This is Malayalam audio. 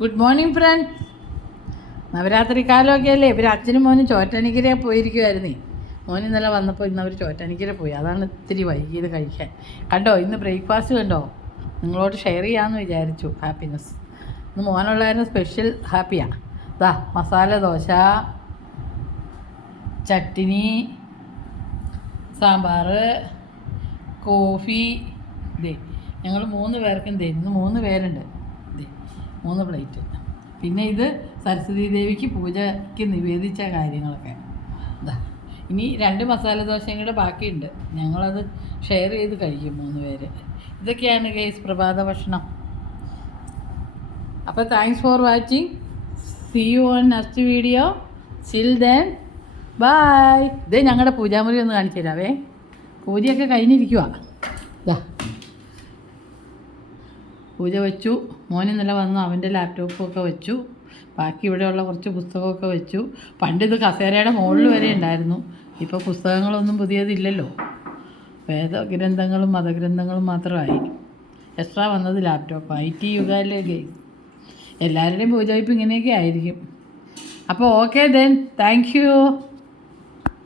Good morning front. നവരാത്രി കാലമൊക്കെ അല്ലേ, ഇവർ അച്ഛനും മോനും ചോറ്റാനിക്കര പോയിരിക്കുമായിരുന്നേ. മോൻ ഇന്നലെ വന്നപ്പോൾ ഇന്ന് അവർ ചോറ്റാനിക്കര പോയി. അതാണ് ഇത്തിരി വൈകിയത് കഴിക്കാൻ. കണ്ടോ, ഇന്ന് ബ്രേക്ക്ഫാസ്റ്റ് കണ്ടോ, നിങ്ങളോട് ഷെയർ ചെയ്യാമെന്ന് വിചാരിച്ചു. ഹാപ്പിനെസ് ഇന്ന് മോനുള്ളതിന് സ്പെഷ്യൽ ഹാപ്പിയാണ്. ഇതാ മസാല ദോശ, ചട്ടിനി, സാമ്പാർ, കോഫി. ഇതേ ഞങ്ങൾ 3 പേർക്കും ഇന്ന് 3 പേരുണ്ട്. ഇതേ 3 പ്ലേറ്റ്. പിന്നെ ഇത് സരസ്വതി ദേവിക്ക് പൂജയ്ക്ക് നിവേദിച്ച കാര്യങ്ങളൊക്കെ. ഇതാ ഇനി 2 മസാല ദോശയും കൂടെ ബാക്കിയുണ്ട്. ഞങ്ങളത് ഷെയർ ചെയ്ത് കഴിക്കും 3 പേര്. ഇതൊക്കെയാണ് ഗൈസ് പ്രഭാത ഭക്ഷണം. അപ്പോൾ thanks for watching. See you on next video. Chill then bye. ഇതേ ഞങ്ങളുടെ പൂജാമുറി ഒന്ന് കാണിച്ചു തരാവേ. പൂജയൊക്കെ കഴിഞ്ഞിരിക്കുക. ഇതാ പൂജ വെച്ചു. മോൻ ഇന്നലെ വന്നു, അവൻ്റെ ലാപ്ടോപ്പൊക്കെ വെച്ചു. ബാക്കി ഇവിടെയുള്ള കുറച്ച് പുസ്തകമൊക്കെ വെച്ചു. പണ്ട് ഇത് കസേരയുടെ മുകളിൽ വരെ ഉണ്ടായിരുന്നു. ഇപ്പോൾ പുസ്തകങ്ങളൊന്നും പുതിയതില്ലല്ലോ. വേദഗ്രന്ഥങ്ങളും മതഗ്രന്ഥങ്ങളും മാത്രമായി. എക്സ്ട്രാ വന്നത് ലാപ്ടോപ്പ്. IT യുഗമല്ലേ game. എല്ലാവരുടെയും പൂജ വയ്പ്പ് ഇങ്ങനെയൊക്കെ ആയിരിക്കും. അപ്പോൾ ഓക്കെ ദെൻ, താങ്ക് യു.